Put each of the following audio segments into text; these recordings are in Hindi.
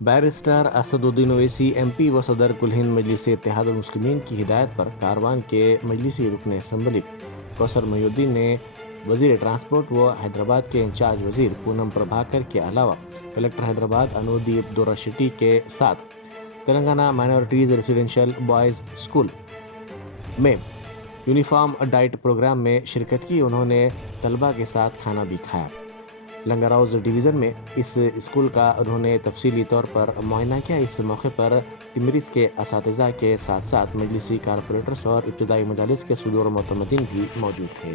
बैरिस्टर असदुद्दीन ओवैसी MP व सदर कुल हिंद मजलिस इत्तेहाद मुस्लिमीन की हिदायत पर कारवान के मजलिसी रुकन असम्बली कौसर मोहिउद्दीन ने वजीर ट्रांसपोर्ट व हैदराबाद के इंचार्ज वजीर पूनम प्रभाकर के अलावा कलेक्टर हैदराबाद अनुदीप दोरा शेट्टी के साथ Telangana minorities residential boys school में यूनिफॉर्म डाइट प्रोग्राम में शिरकत की। उन्होंने तलबा के साथ खाना भी खाया। लंगर हाउस डिवीज़न में इस स्कूल का उन्होंने तफसीली तौर पर मुआयना किया। इस मौके पर तिमरिस के असातिज़ा के साथ साथ मजलिसी कारपोरेटर्स और इब्तदाई मजालिस के सदूर और मोतमदीन भी मौजूद थे।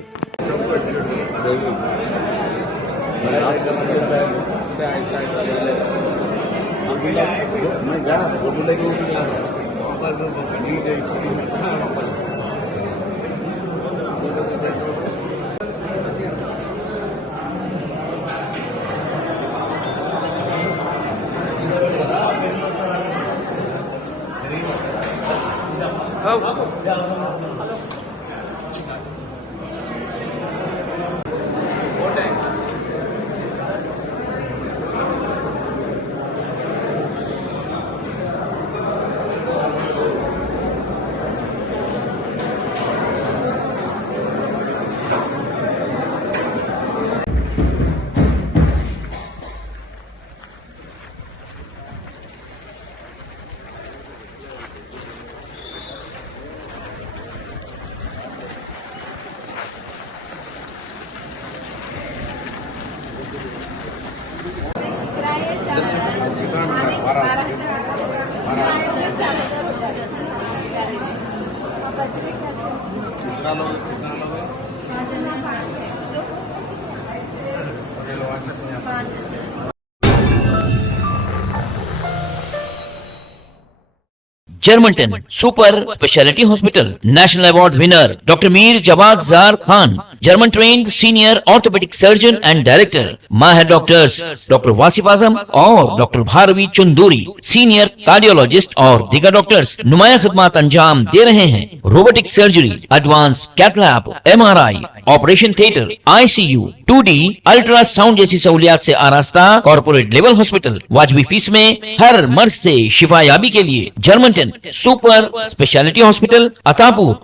Germanton super speciality hospital national award winner doctor Mir Jawad jar Khan, German trained senior orthopaedic surgeon and director, माहिर डॉक्टर्स डॉक्टर वासिफ आजम और डॉक्टर भारवी चुंदूरी, सीनियर कार्डियोलॉजिस्ट और दीगर डॉक्टर्स नुमाया खिदमत अंजाम दे रहे हैं। Robotic surgery, advance cath lab, MRI, operation theatre, ICU, 2D ultrasound जैसी सहूलियात से आरास्ता कॉर्पोरेट लेवल हॉस्पिटल। वाजबी फीस में हर मर्ज से शिफायाबी के लिए Germanton super speciality hospital, Attapur.